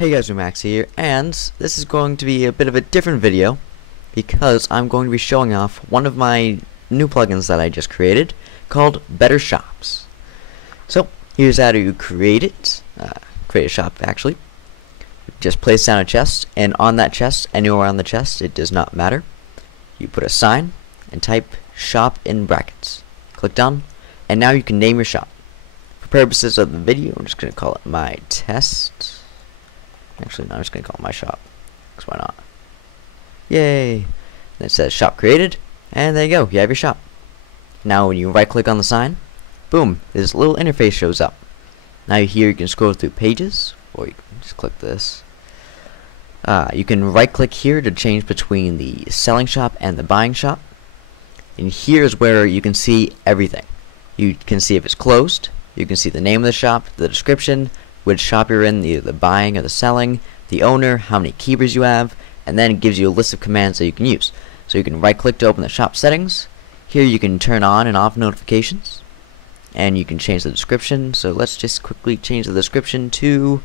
Hey guys, Max here, and this is going to be a bit of a different video because I'm going to be showing off one of my new plugins that I just created called Better Shops. So here's how to create it. Create a shop actually. Just place down a chest, and on that chest, anywhere on the chest, it does not matter. You put a sign and type shop in brackets. Click done, and now you can name your shop. For purposes of the video, I'm just going to call it my test. Actually, no, I'm just going to call it my shop, because why not? Yay! And it says shop created, and there you go, you have your shop. Now when you right click on the sign, boom, this little interface shows up. Now here you can scroll through pages, or you can just click this. You can right click here to change between the selling shop and the buying shop. And here's where you can see everything. You can see if it's closed, you can see the name of the shop, the description, which shop you're in, either the buying or the selling, the owner, how many keepers you have, and then it gives you a list of commands that you can use. So you can right click to open the shop settings. Here you can turn on and off notifications, and you can change the description. So let's just quickly change the description to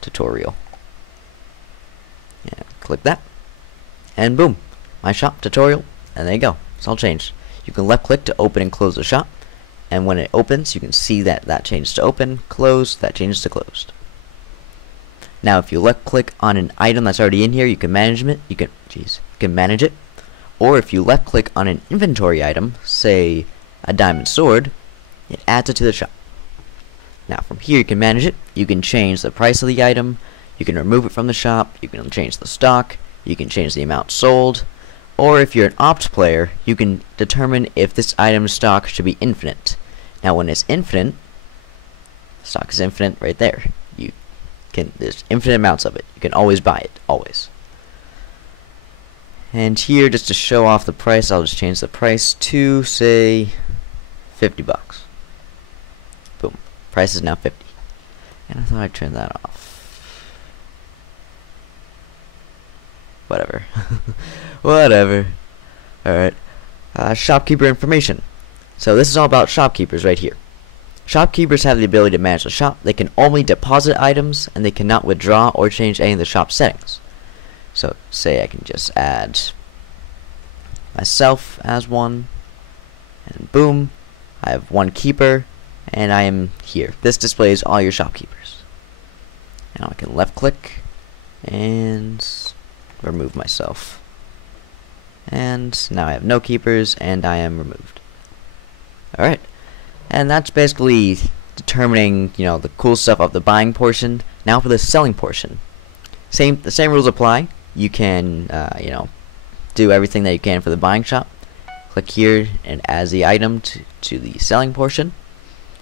tutorial. Yeah, click that, and boom, my shop tutorial, and there you go, it's all changed. You can left click to open and close the shop, and when it opens you can see that changes to open, close, that changes to closed. Now if you left click on an item that's already in here, you can manage it, you can manage it. Or if you left click on an inventory item, say a diamond sword, it adds it to the shop. Now from here you can manage it, you can change the price of the item, you can remove it from the shop, you can change the stock, you can change the amount sold, or if you're an opt player, you can determine if this item's stock should be infinite. Now when it's infinite, stock is infinite right there. There's infinite amounts of it. You can always buy it, always. And here, just to show off the price, I'll just change the price to, say, 50 bucks. Boom. Price is now 50. And I thought I'd turn that off. Whatever. Whatever. Alright. Shopkeeper information. So this is all about shopkeepers right here. Shopkeepers have the ability to manage the shop. They can only deposit items, and they cannot withdraw or change any of the shop settings. So say I can just add myself as one, and boom, I have one keeper, and I am here. This displays all your shopkeepers. Now I can left click and remove myself. And now I have no keepers, and I am removed. Alright, and that's basically determining, the cool stuff of the buying portion. Now for the selling portion. The same rules apply. You can, do everything that you can for the buying shop. Click here and add the item to the selling portion.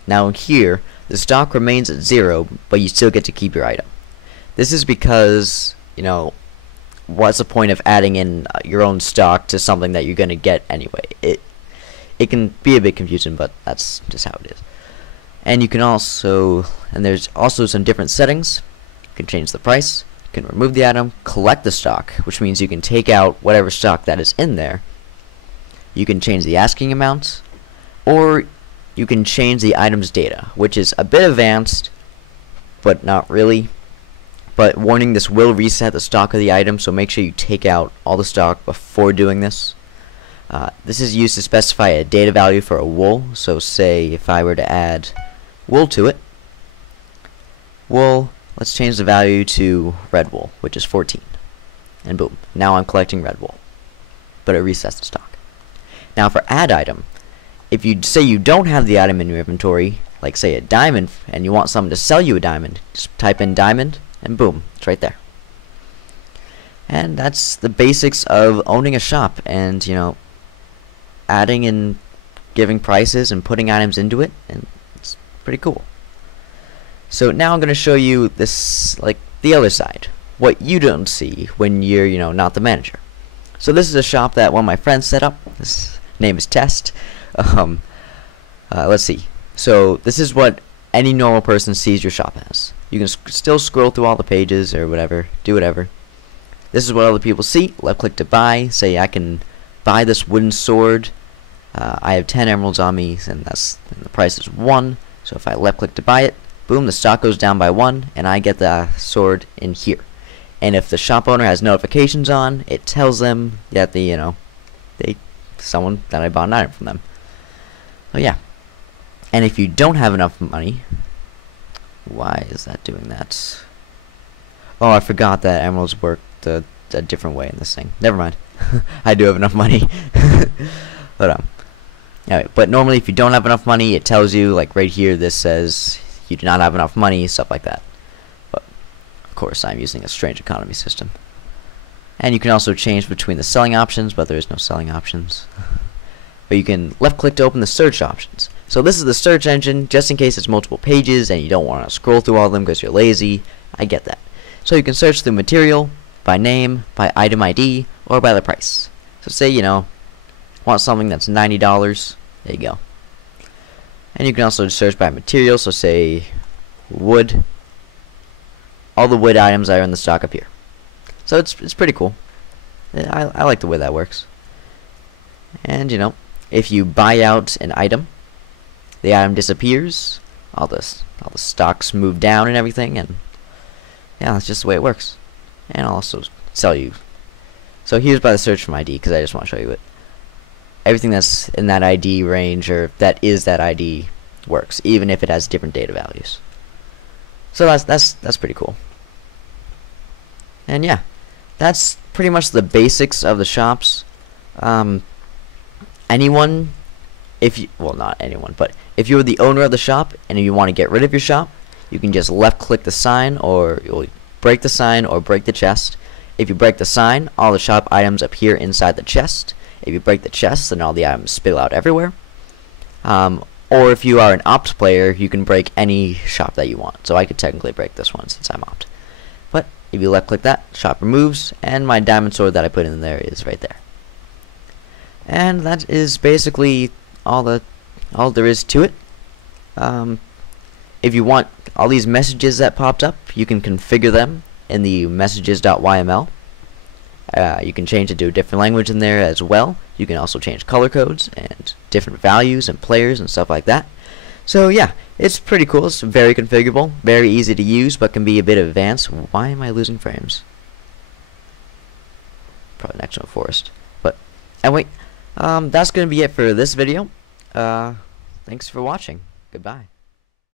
Now here, the stock remains at 0, but you still get to keep your item. This is because, what's the point of adding in your own stock to something that you're going to get anyway? It can be a bit confusing, but that's just how it is. And you can also, there's also some different settings. You can change the price, you can remove the item, collect the stock, which means you can take out whatever stock that is in there. You can change the asking amount, or you can change the item's data, which is a bit advanced, but not really. But warning, this will reset the stock of the item, so make sure you take out all the stock before doing this. This is used to specify a data value for a wool. So say if I were to add wool to it, wool, let's change the value to red wool, which is 14. And boom, now I'm collecting red wool. But it resets the stock. Now for add item, if you say you don't have the item in your inventory, like say a diamond, and you want someone to sell you a diamond, just type in diamond, and boom, it's right there. And that's the basics of owning a shop, and adding and giving prices and putting items into it, and it's pretty cool. So now I'm going to show you this, the other side, what you don't see when you're not the manager. So this is a shop that one of my friends set up. His name is Test. Let's see. So this is what any normal person sees your shop as. You can still scroll through all the pages or whatever, do whatever. This is what other people see. Left click to buy. Say I can buy this wooden sword. I have 10 emeralds on me, and the price is 1. So if I left click to buy it, boom, the stock goes down by 1, and I get the sword in here. And if the shop owner has notifications on, it tells them that someone that I bought an item from them. Oh yeah. And if you don't have enough money, why is that doing that? Oh, I forgot that emeralds work a different way in this thing. Never mind. I do have enough money. Hold on. Alright, but normally if you don't have enough money, it tells you, like right here, this says you do not have enough money, stuff like that. But of course I'm using a strange economy system. And you can also change between the selling options, but there is no selling options. But you can left click to open the search options. So this is the search engine, just in case it's multiple pages and you don't want to scroll through all of them because you're lazy. I get that. So you can search through material, by name, by item ID, or by the price. So say, want something that's $90, there you go. And you can also search by material, so say wood. All the wood items are in the stock up here. So it's pretty cool. I like the way that works. And if you buy out an item, the item disappears, all the stocks move down and everything, and yeah, that's just the way it works. And I'll also sell you. So here's by the search from ID, because I just want to show you it. Everything that's in that ID range, or that is that ID, works, even if it has different data values. So that's pretty cool. And yeah, that's pretty much the basics of the shops. Anyone, well, not anyone, but if you're the owner of the shop and you want to get rid of your shop, you can just left click the sign, or you'll break the sign or break the chest. If you break the sign, all the shop items appear inside the chest. If you break the chest, then all the items spill out everywhere. Or if you are an opt player, you can break any shop that you want. So I could technically break this one since I'm opt. But if you left click that, shop removes, and my diamond sword that I put in there is right there. And that is basically all there is to it. If you want all these messages that popped up, you can configure them in the messages.yml. You can change it to a different language in there as well. You can also change color codes and different values and players and stuff like that. So yeah, it's pretty cool. It's very configurable, very easy to use, but can be a bit advanced. Why am I losing frames? Probably next to a forest. But anyway, that's going to be it for this video. Thanks for watching. Goodbye.